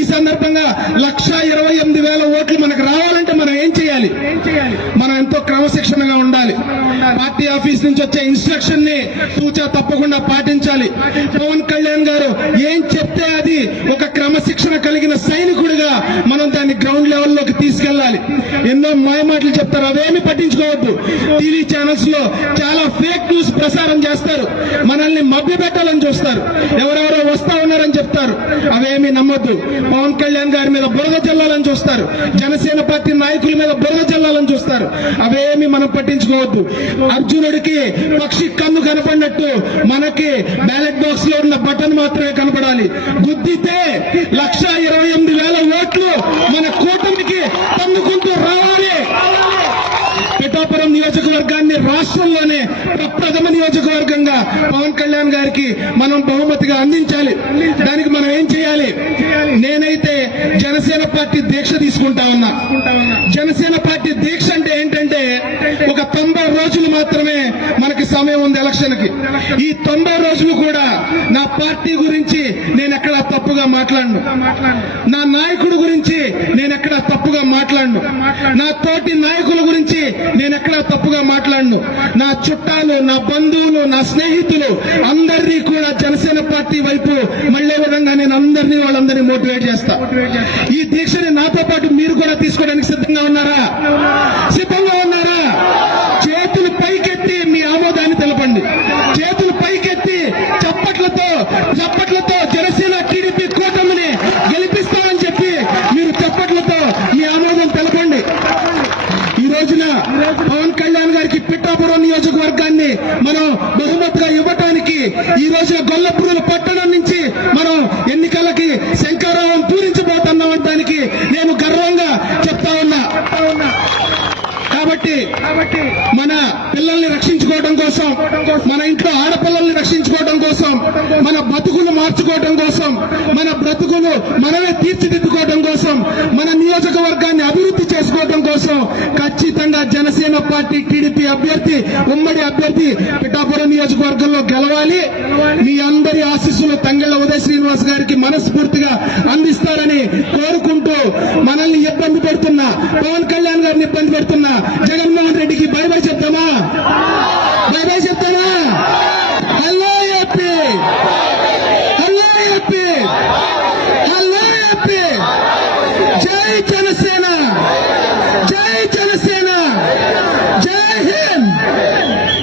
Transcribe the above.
ఈ సందర్భంగా 1,28,000 ఓట్లు మనకు రావాలంటే మనం ఏం చేయాలి? మనం ఎంతో క్రమశిక్షణగా ఉండాలి. పార్టీ ఆఫీస్ నుంచి వచ్చే ఇన్స్ట్రక్షన్ ని తూచా తప్పకుండా పాటించాలి. పవన్ కళ్యాణ్ గారు ఏం చెప్తే అది ఒక క్రమశిక్షణ కలిగిన సైనికుడిగా మనం దాన్ని గ్రౌండ్ లెవెల్లోకి తీసుకెళ్లాలి. ఎన్నో మాయమాటలు చెప్తారు, అవేమి పట్టించుకోవద్దు. టీవీ ఛానల్స్ లో చాలా ఫేక్ న్యూస్ ప్రసారం చేస్తారు, మనల్ని మభ్యపెట్టాలని చూస్తారు, ఎవరెవరో వస్తా ఉన్నారని చెప్తారు, అవేమి నమ్మొద్దు. పవన్ కళ్యాణ్ గారి మీద బురద జల్లాలని చూస్తారు, జనసేన పార్టీ నాయకుల మీద బురద జల్లాలని చూస్తారు, అవేమి మనం పట్టించుకోవద్దు. అర్జునుడికి పక్షి కన్ను కనపడినట్టు మనకి బ్యాలెట్ బాక్స్ లో ఉన్న బటన్ మాత్రమే కనపడాలి. గుద్దితే 1,28,000 ఓట్లు మన కూటమికి తన్నుకుంటూ రావాలి. పిఠాపురం నియోజకవర్గాన్ని రాష్ట్రంలోనే ప్రప్రథమ నియోజకవర్గంగా పవన్ కళ్యాణ్ గారికి మనం బహుమతిగా అందించాలి. దానికి మనం ఏం చేయాలి? నేనైతే జనసేన పార్టీ దీక్ష తీసుకుంటా ఉన్నా. జనసేన పార్టీ దీక్ష అంటే ఏంటంటే ఒక 90 రోజులు మాత్రమే మనకి సమయం ఉంది ఎలక్షన్ కి. ఈ 90 రోజులు కూడా నా పార్టీ గురించి నేను ఎక్కడా తప్పుగా మాట్లాడను, నా నాయకుడి గురించి నేను ఎక్కడా తప్పుగా మాట్లాడను, నా తోటి నాయకుల గురించి నేను ఎక్కడా తప్పుగా మాట్లాడను. నా చుట్టాలు, నా బంధువులు, నా స్నేహితులు అందరినీ కూడా జనసేన పార్టీ వైపు మళ్లే విధంగా నేను వాళ్ళందరినీ మోటివేట్ చేస్తా. ఈ దీక్షని నాతో పాటు మీరు కూడా తీసుకోవడానికి సిద్ధంగా ఉన్నారా? సిద్ధంగా ఉన్నారా? చేతులు పైకెత్తి మీ ఆమోదాన్ని తెలపండి. చేతులు పైకెత్తి చప్పట్లతో జనసేన టీడీపీ కూటమిని గెలిపిస్తామని చెప్పి మీరు చప్పట్లతో మీ ఆమోదం తెలపండి. ఈ రోజున పవన్ కళ్యాణ్ గారికి పిఠాపురం నియోజకవర్గాన్ని మనం బహుమతిగా ఇవ్వటానికి ఈ రోజున గొల్లపురం పట్టణం నుంచి మనం ఎన్నికలకి శంకరావం పూరించబోతున్నామనడానికి నేను గర్వంగా చెప్తా ఉన్నా. కాబట్టి మన పిల్లల్ని రక్షించుకోవడం కోసం, మన ఇంట్లో ఆడపిల్లల్ని రక్షించుకోవడం కోసం, మన బతుకులు మార్చుకోవడం కోసం, మన బ్రతుకులు మనమే తీర్చిదిద్దుకోవడం కోసం, మన నియోజకవర్గాన్ని అభివృద్ధి చేసుకోవడం కోసం ఖచ్చితంగా జనసేన పార్టీ టీడీపీ అభ్యర్థి, ఉమ్మడి అభ్యర్థి పిఠాపురం నియోజకవర్గంలో గెలవాలి. మీ అందరి ఆశీస్సులు తంగెళ్ల ఉదయ శ్రీనివాస్ గారికి మనస్ఫూర్తిగా అందిస్తారని కోరుకుంటూ, మనల్ని ఇబ్బంది పెడుతున్నా పవన్ కళ్యాణ్ గారిని ఇబ్బంది పెడుతున్నా జగన్మోహన్ రెడ్డికి బై బై చెప్తామా? బై బై చెప్తామా?